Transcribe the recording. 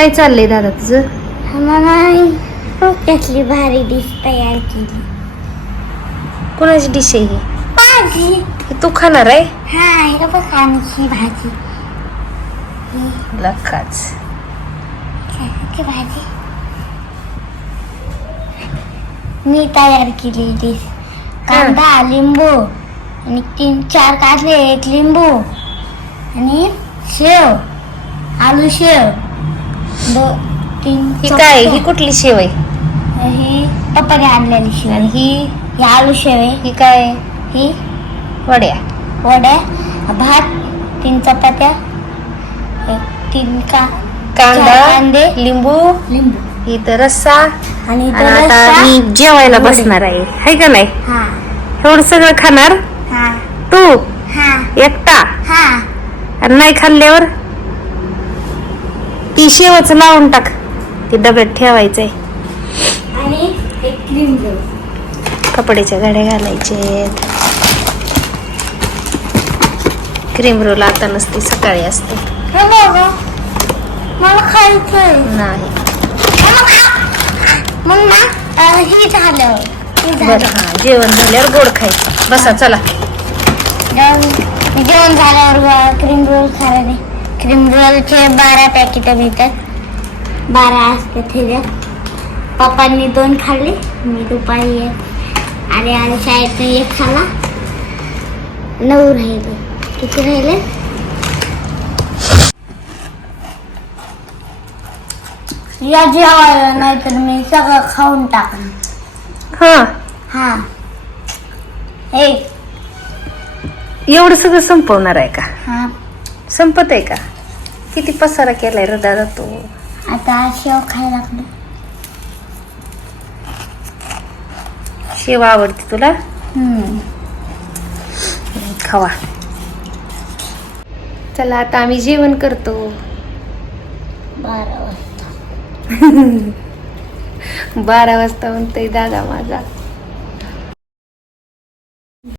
काय चाललंय दादा तुझं? कसली भारी डिश तयार केली. कोणाची डिश आहे ही? भाजी. हे तू खाणार आहे? हा हे बघ ही भाजी. लखाच ही भाजी मी तयार केली डिश. कांदा, लिंबू आणि 3-4 कांदे, 1 लिंबू आणि शेव, आलू शेव, 2-3. ही काय? ही कुठली शेव आहे? ही पप्पाने आणलेली शेव. आणि ही आलू शेव आहे. ही काय? ही वड्या. वड्या, भात, 3 चपात्या, 3 कांदा, कांदे, लिंबू, लिंबू इथं रस्सा. आणि आणि आता मी जेवायला बसणार आहे, हाय का नाही? हा एवढं सगळं खाणार हा तू हा एकटा? हा आणि नाही खाल्ल्यावर ती शेवच लावून टाक, ती डब्यात ठेवायचंय. आणि एक क्रीम रोल. कपड्याच्या घड्या घालायचे. क्रीम रोल आता नसते, सकाळी असते. हे बघा मला खायचंय. नाही मग ना हे झालं. बरं, हा जेवण झाल्यावर गोड खायचं. बसा चला. जेवण झाल्यावर क्रीम रोल खायला. क्रीम रोलचे 12 पॅकेट मिळतात. 12 असते त्याच्यात. पप्पांनी 2 खाल्ले, मी दुपारी 1 आणि शाळेत 1 खाल्ला. 9 राहिले. किती राहिले? या जेवायला, नाहीतर मी सगळं खाऊन टाकणार. हा, हा एवढं सगळं संपवणार आहे का? हा संपत आहे का? किती पसारा केलाय रे दादा तू. आता शेव खायला लागलो. शेव आवडते तुला? खावा. चला आता आम्ही जेवण करतो. 12 वाजता. 12 वाजता म्हणतोय दादा माझा.